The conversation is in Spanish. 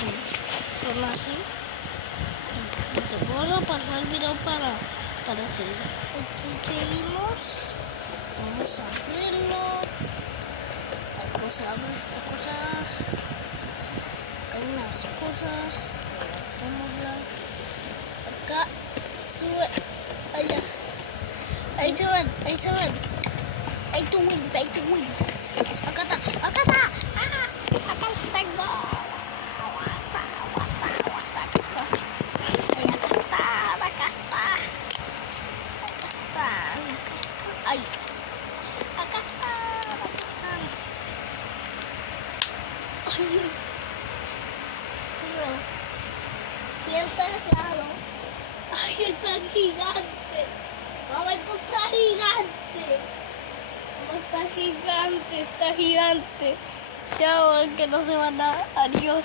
Sí, son así. Te puedo pasar el video para seguir. Aquí seguimos. Vamos a abrirlo. Vamos a abrir esta cosa. Hay unas cosas. Levantémosla. Acá sube. Allá. Ahí se ven, ahí se ven. Hay tu win, hay tu win. Acá está, acá está. Acá tengo. Guasa. Ay, acá está. Ay, acá está. Ay, pero sienta raro. Ay, está gigante. Mamá, esto está gigante. Está gigante. Chao, que no se van a. Adiós.